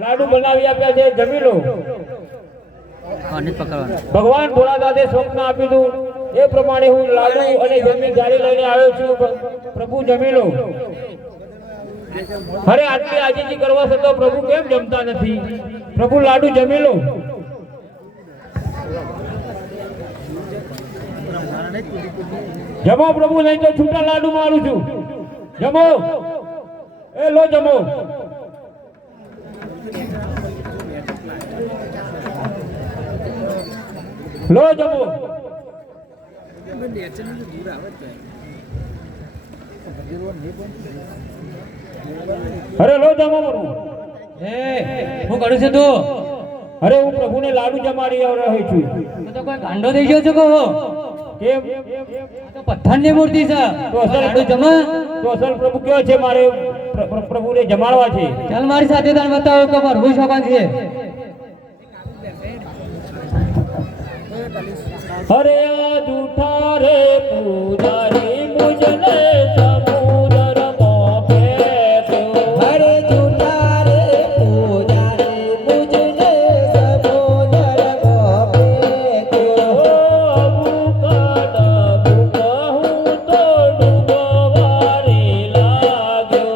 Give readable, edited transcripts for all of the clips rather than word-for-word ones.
લાડુ બનાવી આપ્યા છે, જમી લો. ભગવાન ભોળાદાસે સ્વપ્ન આપ્યું એ પ્રમાણે હું લાડુ અને જમની જાળી લઈને આવ્યો છું. પ્રભુ જમી લો. અરે આટલી આજીજી કરવા છતાં પ્રભુ કેમ જમતા નથી? પ્રભુ લાડુ જમી લો. જમો પ્રભુ, નહીં તો છૂટા લાડુ મારું છું. જમો, એ લો જમો. લો જમો. અરે લો જમો. હું કરું છું તું? અરે હું પ્રભુને લાડુ જમાડી રહ્યો છું. તો કોઈ ગાંડો થઈ ગયો છે કહો? કેમ? તો પથ્થરની મૂર્તિ છે, તો અસલ લાડુ જમા. તો અસલ પ્રભુ કયો છે મારે પ્રભુને જમાડવા છે? ચાલ મારી સાથે તને બતાવો કે પ્રભુ શોભાન છે. અરે આ જૂઠા રે પૂજારી મુજને સમુદ્ર માં ફેંકો. અરે જૂઠા રે પૂજારી મુજને સમુદ્ર માં ફેંકો. અરે અમુકા ડબુકા હું તો ડૂબવા રે લાગ્યો.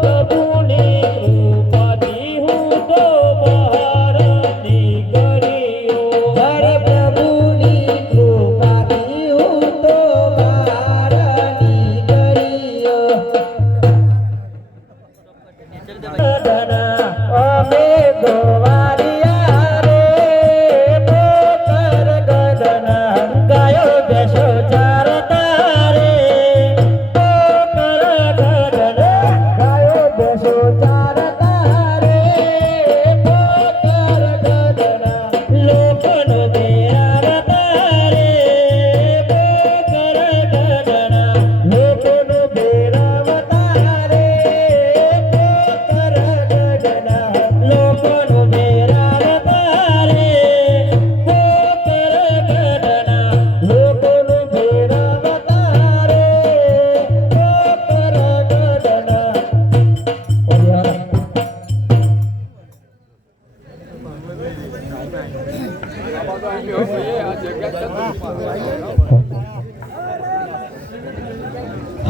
પ્રભુની કૃપાથી હું તો બહાર નીકળ્યો. અરે પ્રભુની કૃપાથી હું તો બહાર નીકળ્યો. અમે ગોવાળિયા રે પોકર ગદના ગાયો બેસો ચારતા રે. પોકર ગદના ગાયો બેસો ચારતા રે. પોકર ગદના લોકોનો બેરાવતા રે. પોકર ગદના લોકોનો બેરાવતા રે. પોકર ગદના લોકોનો બેરાવતા રે. પોકર ગદના લોકોનો બેરાવતા રે. પોકર ગદના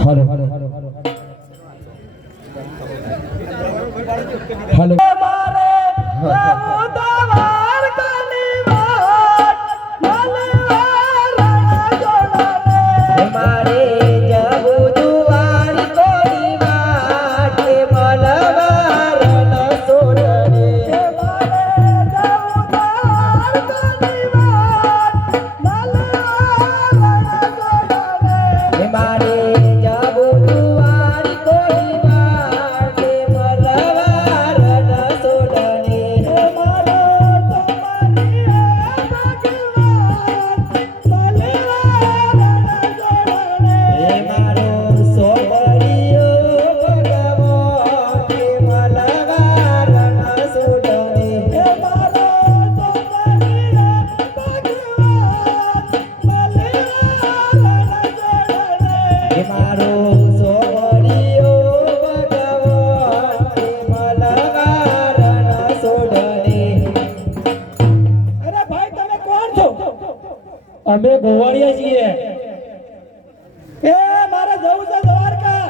હાલો હાલો. મારે જવું જુવાન કોની વાટ મલવાર ન સોરડે. મારે જવું જુવાન કોની વાટ મલવાર ન સોરડે. મારો સોમરિયો ભગવાન મલવાર ન સોરડે. મારો સોમરિયો ભગવાન મલવાર ન સોરડે. અરે ભાઈ, તમે કોણ છો? અમે ગોવાળિયા છીએ. એ મારે જવું છે દ્વારકા.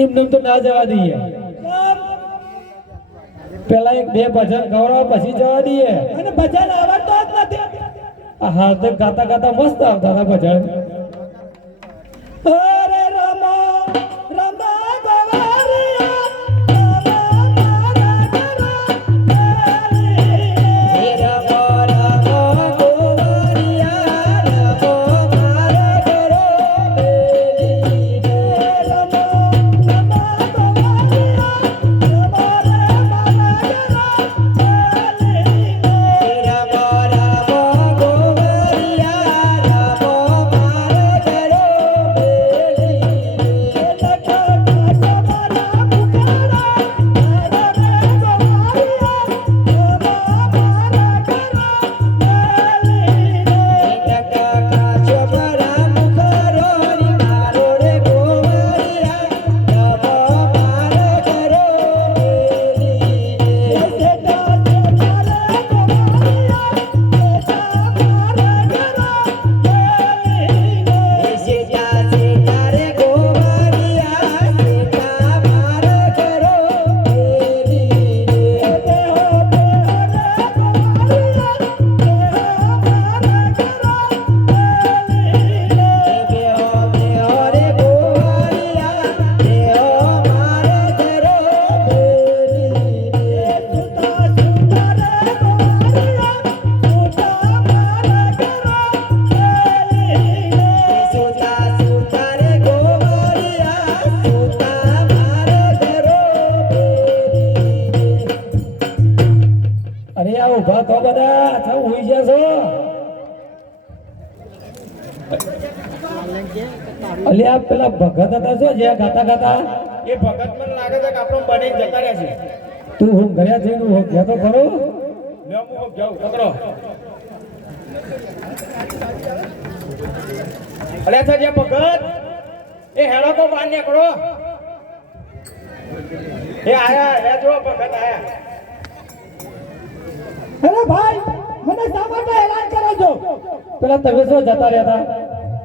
એમને તો ના જવા દઈએ. પેલા એક બે ભજન ગૌરવ પછી જવા દઈએ. અને ભજન આવડતો જ નથી. હા તો ગાતા ગાતા મસ્ત આવતા હતા ભજન. અરે રમા રમા ગવારિયા હે રમો રમો ગોવાળિયા રમો મારા ઘરો મેલી. રમો રમા ગવારિયા રમો મારા ઘરો મેલી. અરે આ ઉભા તો બધા છો હોઈ જશો અલ્યા પેલા ભગત હતા શું જે ગાતા ગાતા એ ભગત મને લાગે છે કે આપણો બની જતા રહ્યા છે તું હું ગયા જઈને હું ગયા તો ખરો લ્યો હું જાઉં પકડો અલ્યા છે જે ભગત એ હેડો તો બહાર નીકળો એ આયા એ જો ભગત આયા અરે ભાઈ મને શા માટે હેરાન કરો છો પેલા તમે શું જતા રહ્યા હતા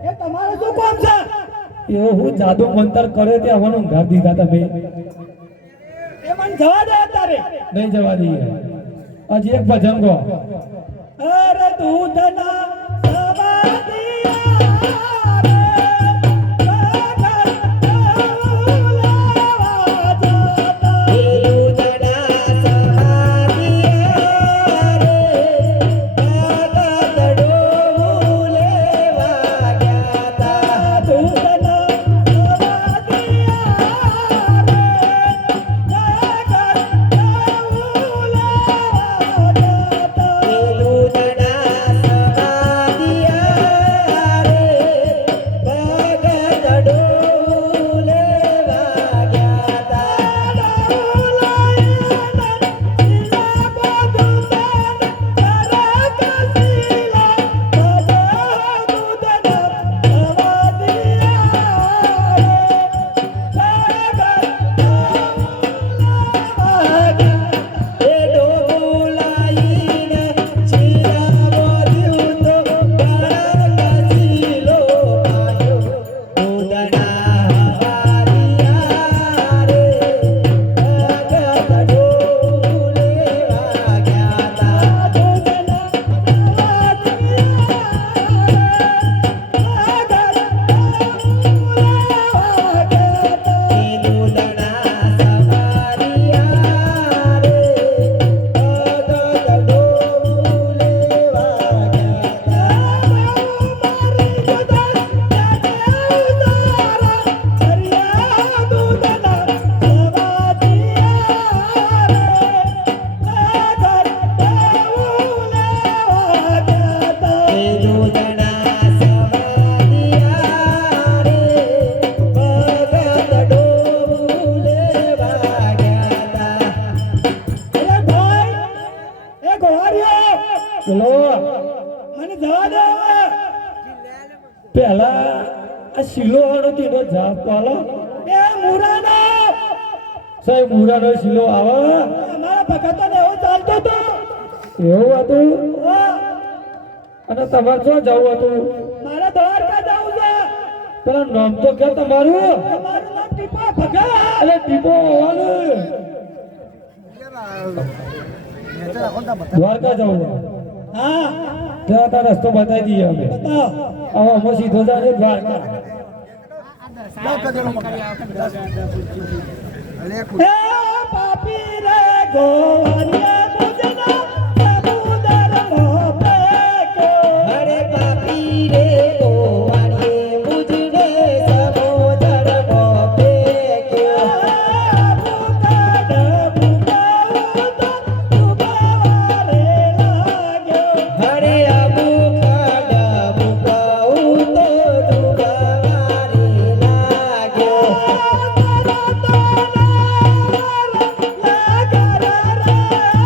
એ તમારું શું કામ છે એવો હું જાદુ મંતર કરે તે અમને ઊંઘાર દીધા તમે એ મને જવા દે અત્યારે નહીં જવા દઈએ હજી એક ભજન ગો અરે દૂધના મને જવા દે પેલા આ શીલો વાળો તેનો જાપ પાલો એ મુરાનો સાહેબ મુરાનો શીલો આવે અમારા ભગતો ને એવું ચાલતું હતું એવું હતું અને તમારે શું જવું હતું મારે દ્વારકા જવું છે પેલા નામ તો કે તમારું મારું નામ ટીપો ભગત અરે ટીપો આવવાનું દ્વારકા જવું હા ત્યાં તાર રસ્તો બતાવી દઈએ અમે હવે અમે સીધો જાય દ્વારકા હે પાપી રે ગોવાનિયા મુજના સમુદર મોપે કે અરે પાપી રે ગોવાળીએ મુજને સમુદર મોપે ક્યો અરે અબુ કાડા મુકાઉ તો ડૂબાવારે લાગ્યો લાગરા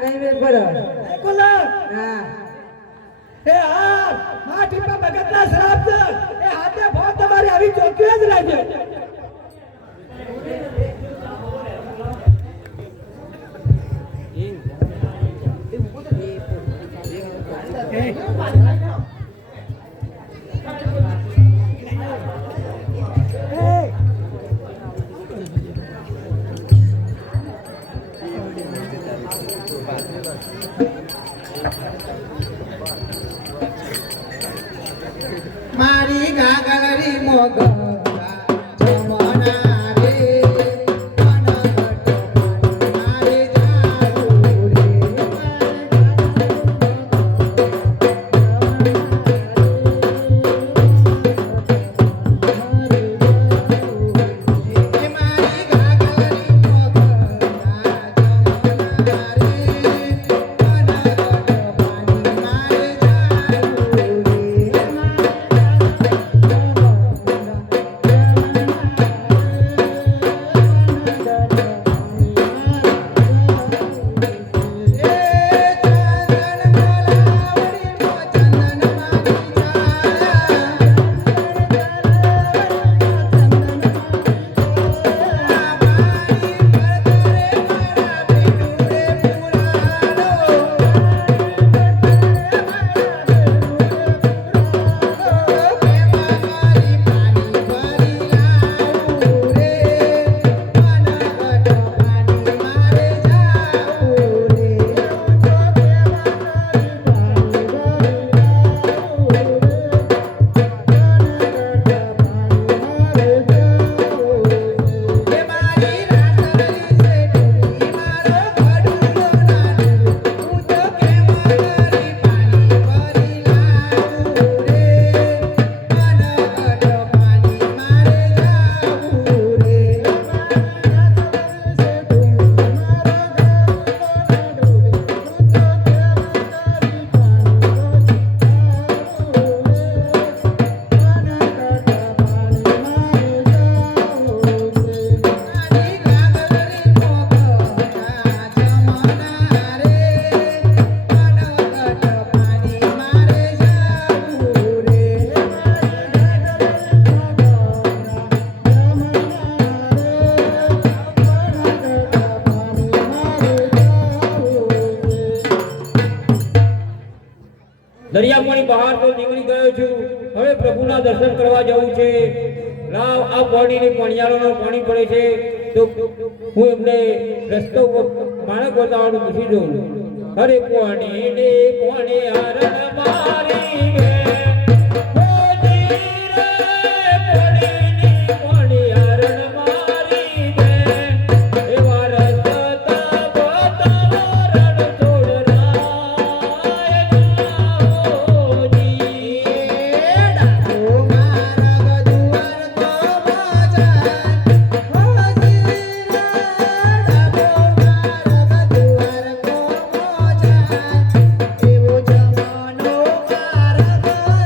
નહીં મેળ પડે એ કોલા હા એ હા આ ટીપા ભગતના શ્રાપ છે એ હાથે ફોન તમારી આવી ચોકી જ રાખે મારી ગાગલરી મોગરા જમના રે અનગટ મારે જાવું રે એ મારી ગાગલરી મોગરા જમના રે અનગટ મારે જાવું રે દરિયાપોણી બહાર તો નીકળી ગયો છું હવે પ્રભુના દર્શન કરવા જવું છે લાવ આ પાણીની પણિયાળોનો પાણી પડે છે તો હું એમને રસ્તો માણસ બતાવવાનું પૂછી દઉં અરે પાણી ને પણિયાર મારી રે એવો જમાનો મારા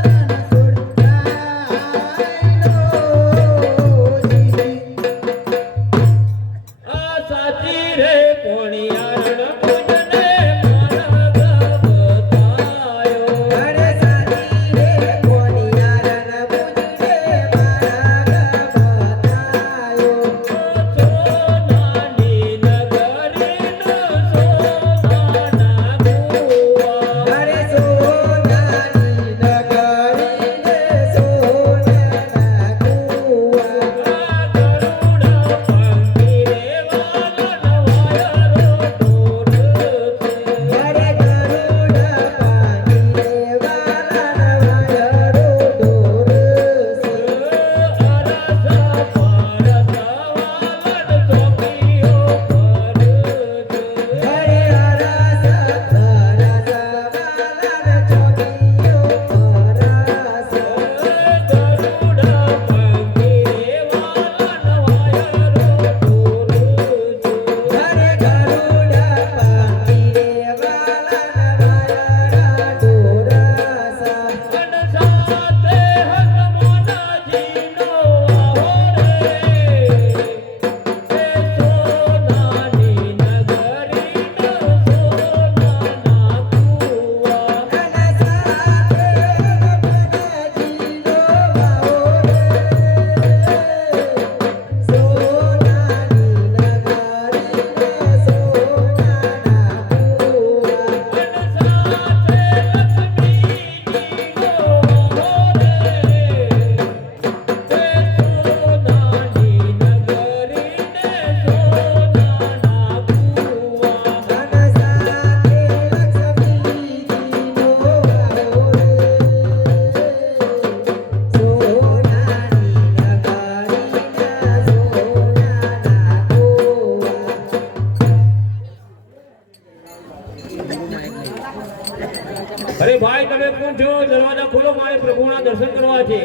અરે ભાઈ તમે કોણ છો? દરવાજા ખોલો, મારે પ્રભુના દર્શન કરવા છે.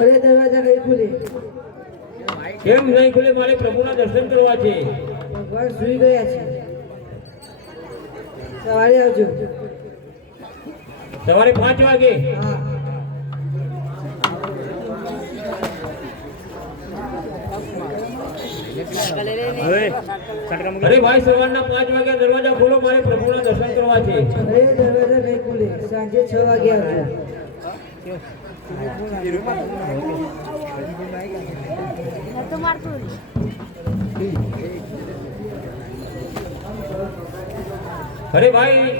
અરે દરવાજા નહીં ખુલે. કેમ નહીં ખુલે? મારે પ્રભુના દર્શન કરવા છે. ભગવાન સુઈ ગયા છે. સવારે આવજો. સવારે 5 વાગે. હા. અરે ભાઈ સવારના 5 વાગે દરવાજા ખોલો, મારે પ્રભુના દર્શન કરવા છે. અરે દરવાજા નહીં ખુલે. સાંજે 6 વાગે આવજો. અરે ભાઈ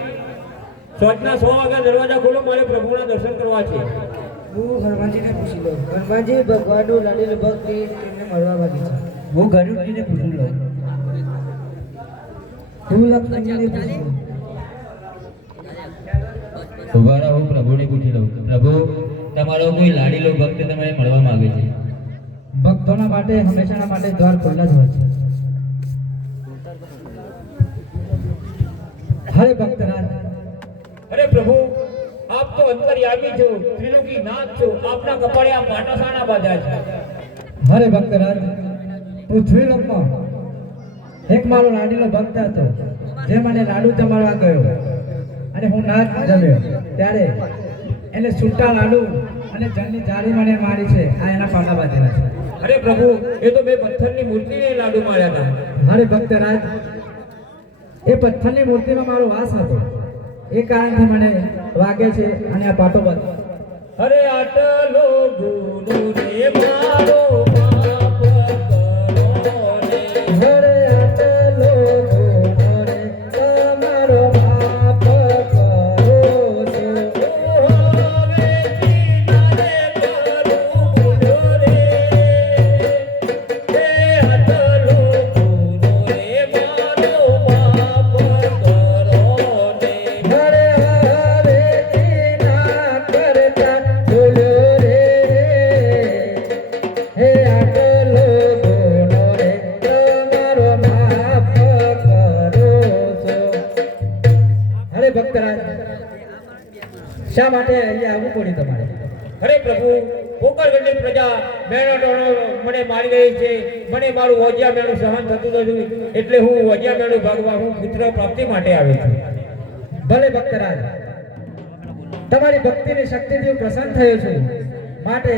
સાંજના 6 વાગે દરવાજા ખોલો, મારે પ્રભુના દર્શન કરવા છે. હું હનુમાનજીને પૂછી લઉં. હનુમાનજી ભગવાનનું લાડીલું ભક્ત તેમને મળવા માંગે છે. હું ગરુડજીને પૂછું લઉં. હું લક્ષ્મણજીને પૂછી લઉં. ઉભા રહો, હું પ્રભુને પૂછી લઉં. પ્રભુ, તમારો કોઈ લાડીલો ભક્ત તમારે મળવા માંગે છે. ભક્તોના માટે હંમેશાના માટે દ્વાર ખુલ્લા જ હોય છે. હરે ભક્તરાજ, અરે પ્રભુ, આપ તો અંતર્યામી છો, ત્રિલોકી નાથ છો. આપના કપાળે આ પાટાસાના બાંધ્યા છે. હરે ભક્તરાજ, પૃથ્વીલોકમાં એક મારો લાડીલો ભક્ત હતો, જે મને લાડુ જમાડવા ગયો અને હું ના જમ્યો ત્યારે એને છૂટા લાડુ અને જળની જાળી મને મારી છે. આ એના પાટા બાંધેલા છે. અરે પ્રભુ, એ તો મેં પથ્થરની મૂર્તિને લાડુ માર્યા હતા. હરે ભક્તરાજ, એ પથ્થરની મૂર્તિમાં મારો વાસ હતો, એ કારણથી મને વાગે છે અને આ પાટો બંધ. અરે આટલો ગુનો રે મારો માફ કરો ને. હરે આટલો ગુનો રે તમારો માફ કરો છો. હવેથી નારે કરું ગુનો રે. હે આટલો ગુનો રે મારો માફ કરો ને. હરે હરેથી ના કરતા ભૂલો રે. હે આટલો ગુનો રે તમારો માફ કરો છો. હરે ભક્તરાજ, શા માટે અહીંયા આવવું પડ્યું તમારે? અરે પ્રભુ, પોકરગઢની પ્રજા મેળો મને મારી રહી છે. મને મારું વજિયા મેળું સહન થતું નથી, એટલે હું વજિયા મેળું ભાગવા હું પુત્ર પ્રાપ્તિ માટે આવ્યો છું. ભલે ભક્તરાજ, તમારી ભક્તિની શક્તિથી હું પ્રસન્ન થયો છું, માટે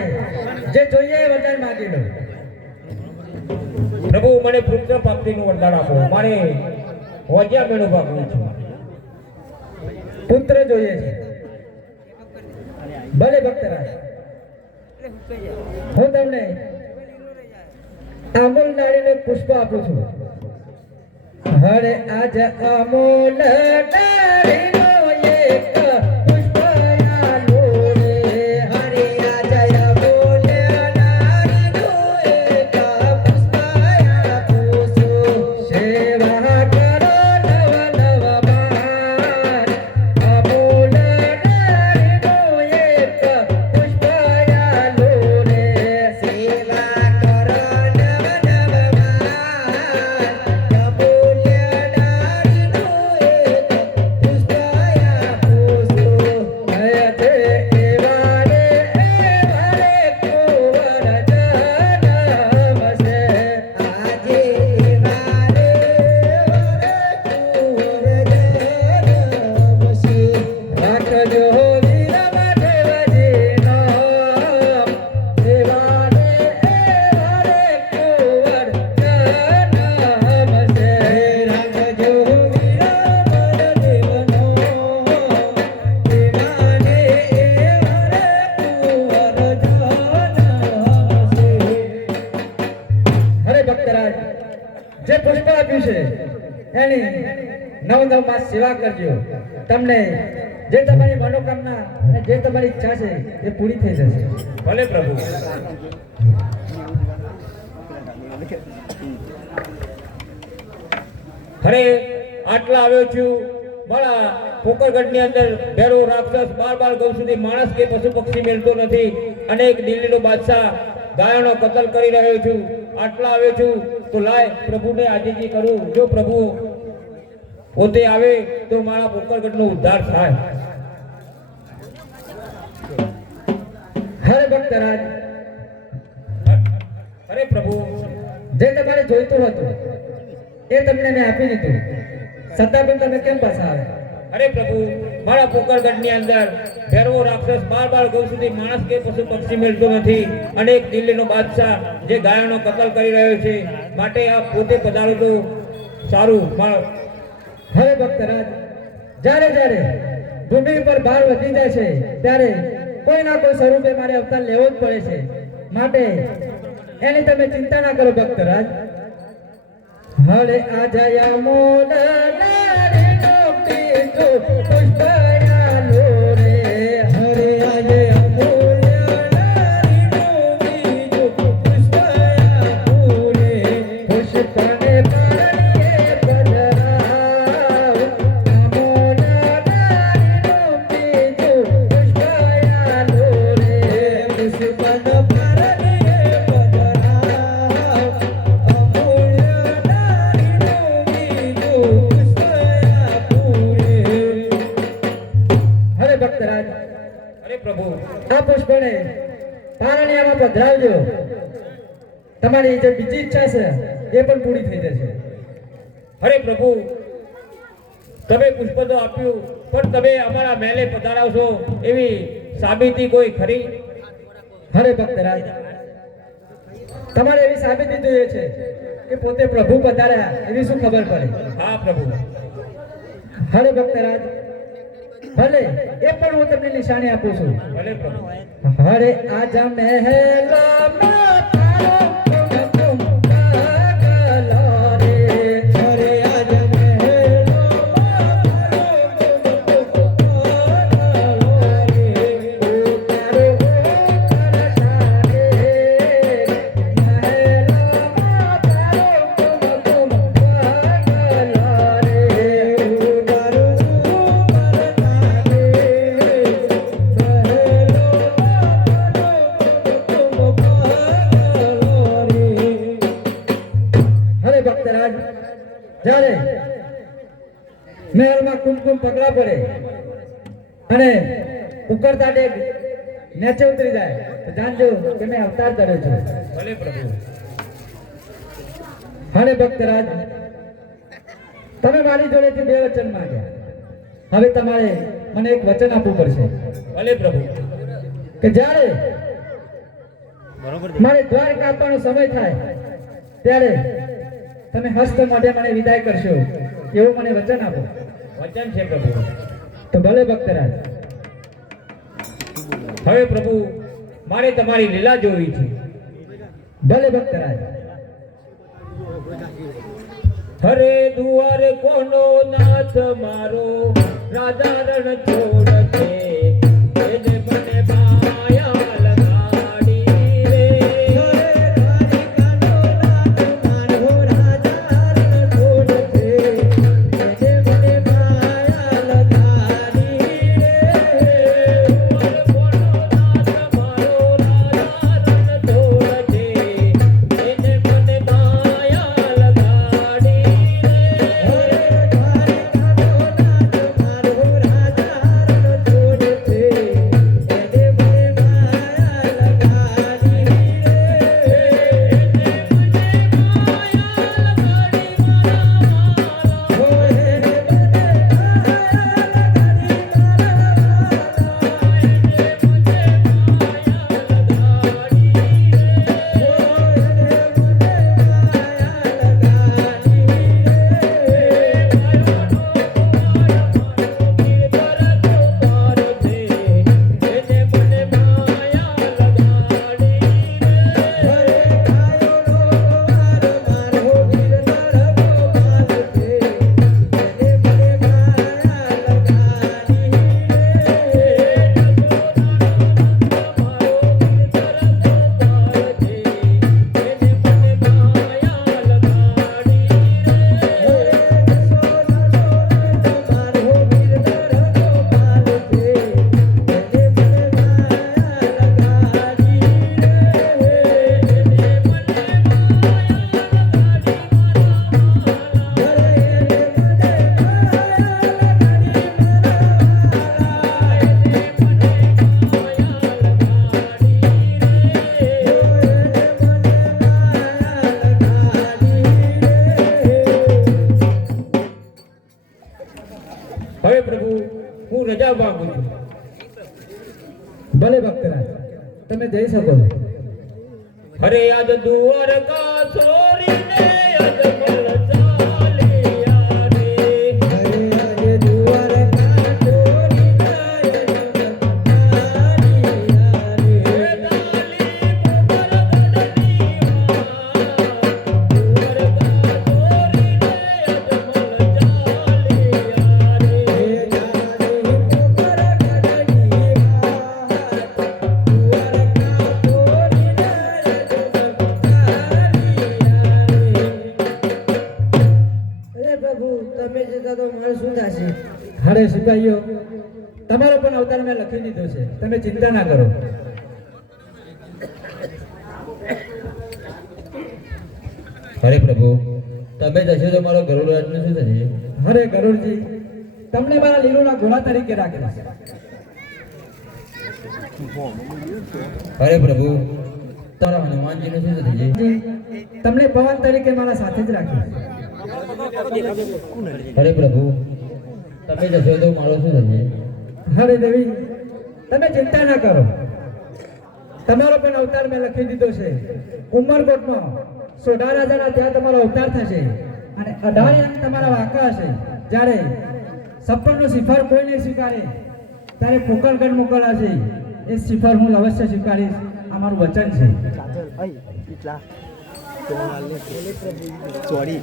જે જોઈએ એ વરદાન માંગી લો. પ્રભુ, મને પુત્ર પ્રાપ્તિનું વરદાન આપો. મારે વજિયા મેળું ભાગવું છે. પુત્ર જોઈએ છે. ભલે ભક્તરાજ, હું તમને અમૂલ નાળીનું પુષ્પ આપું છું. હરે આજ અમૂલ નાળીનો એક પુષ્પ આલો રે. હરે આજ અમૂલ નાળીનો એક પુષ્પ આપું છું. સેવા કરો નવ નવ બાર. અમૂલ નાળીનો એક પુષ્પ આલો રે. સેવા કરો નવ નવ જે પુષ્પ આપ્યું છે એની નવ નવ માસ સેવા કરજો. તમને જે તમારી મનોકામના અને જે તમારી ઈચ્છા છે એ પૂરી થઈ જશે. ભલે પ્રભુ. અરે આટલા આવ્યો છું. મારા પોકરગઢની અંદર ભેરો રાક્ષસ 12 ગૌ સુધી માણસ કે પશુ પક્ષી મેળતો નથી. અનેક દિલ્હીનો બાદશાહ ગાયોનો કતલ કરી રહ્યો છું. આટલા આવ્યો છું તો લાય પ્રભુને આજીજી કરું. જો પ્રભુ પોતે આવે તો મારા પોકરગઢનો ઉદ્ધાર થાય. હરે ભક્તરાજ, અરે પ્રભુ, જે તમારે જોઈતું હતું એ તમને મેં આપી દીધું, છતાં પણ તમે કેમ પાછા આવ્યા? અરે પ્રભુ, મારા પોકરગઢની અંદર ભેરવો રાક્ષસ બાર ગૌ સુધી માણસ કે પશુ પક્ષી મેળતો નથી અને એક દિલ્હીનો બાદશાહ જે ગાયોનો કતલ કરી રહ્યો છે, માટે આ પોતે પધારો તો સારું. હવે ભક્તરાજ, જ્યારે જ્યારે ભૂમિ પર ભાર વધી જાય છે ત્યારે કોઈ ના કોઈ સ્વરૂપે મારે અવતાર લેવો જ પડે છે, માટે એની તમે ચિંતા ના કરો ભક્તરાજ. હરે આજયા મોડ નારીનો પીઠો પુષ્પયાલો રે, હરે આજયા મોડ નારીનો પીઠો પુષ્પયાલો રે, પુષ્પને પાણીએ પધરાવ, મોડ નારીનો પીઠો પુષ્પયાલો રે, પુષ્પને પાણીએ ભક્તરાજ. અરે પ્રભુ, આ પુષ્પને પારણિયામાં પધરાવજો. તમારી જે બીજી ઈચ્છા છે એ પણ પૂરી થઈ જશે. અરે પ્રભુ, તમે પુષ્પ તો આપ્યું, પણ તમે અમારા મહેલે પધારાવશો એવી સાબિતી કોઈ ખરી? હરે ભક્તરાજ, તમારે એવી સાબિતી જોઈએ છે કે પોતે પ્રભુ પધાર્યા એવી શું ખબર પડે? હા પ્રભુ. હરે ભક્તરાજ, ભલે એ પણ હું તમને નિશાની આપું છું. ભલે પ્રભુ. હરે આજા મહેલામાં તારો કુમકુમ કાગલો રે, હરે આજા મહેલામાં તારો કુમકુમ કાગલો રે, તારો કરતા રે, મહેલામાં તારો કુમકુમ કાગલો રે, તારો હરે ભક્તરાજ, જ્યારે મહેલમાં કુમકુમ પગલા પડે અને ઉકળતા ડેગ નીચે ઉતરી જાય તો જાણજો કે મેં અવતાર કર્યો છે. ભલે પ્રભુ. હરે ભક્તરાજ, તમે મારી જોડેથી બે વચન માંગ્યા, હવે તમારે મને એક વચન આપવું પડશે ભલે પ્રભુ. કે જ્યારે મારે દ્વારકા આપવાનો સમય થાય ત્યારે તમે હસ્ત મોઢે મને વિદાય કરશો એવું મને વચન આપો. વચન છે પ્રભુ. તો ભલે ભક્તરાજ. હવે પ્રભુ, મારે તમારી લીલા જોવી છે. ભલે ભક્તરાજ. હરે દુઆરે કોનો નાથ મારો, રાજા રણ છોડ છે, એને મને માયા લગાડી રે. હરે દ્વારિકાનો નાથ મારો, રાજા રણ છોડ છે, એને મને માયા લગાડી રે. દુઆરે કોનો નાથ મારો, રાજા રણ છોડ છે, એને મને માયા લગાડી રે. હરે દ્વારિકાનો નાથ મારો, રાજા રણ છોડ હું રજા માંગુ છું. ભલે ભક્તરાજ, તમે જઈ શકો છો. અરે યાદ દ્વારકા છોરીને અજમલ ચાલ્યા રે. હરે હરે દ્વારકા છોડીને અરે સિપાહીઓ, તમારો પણ અવતાર મેં લખી દીધો છે, તમે ચિંતા ના કરો. અરે પ્રભુ, તમે જશો તો મારો ગરુડરાજનું શું થશે? અરે ગરુડજી, તમને મારા લીલુના ઘોડા તરીકે રાખેલા છે. અરે પ્રભુ, તારા હનુમાનજીનું શું થશે? તમને પવન તરીકે મારા સાથે જ રાખ્યું. અરે પ્રભુ, તમે જશો તો મારો શું થશે? અરે દેવી, તમે ચિંતા ના કરો, તમારો પણ અવતાર મેં લખી દીધો છે. ઉમરકોટમાં સોઢા રાજાના ત્યાં તમારો અવતાર થશે અને 18 અંક તમારા વાંકા હશે. જ્યારે 56 નો સિફાર કોઈ નહીં સ્વીકારે ત્યારે પોકરગઢ મોકલાશે. એ સિફાર હું અવશ્ય સ્વીકારીશ, આ મારું વચન છે. સોરી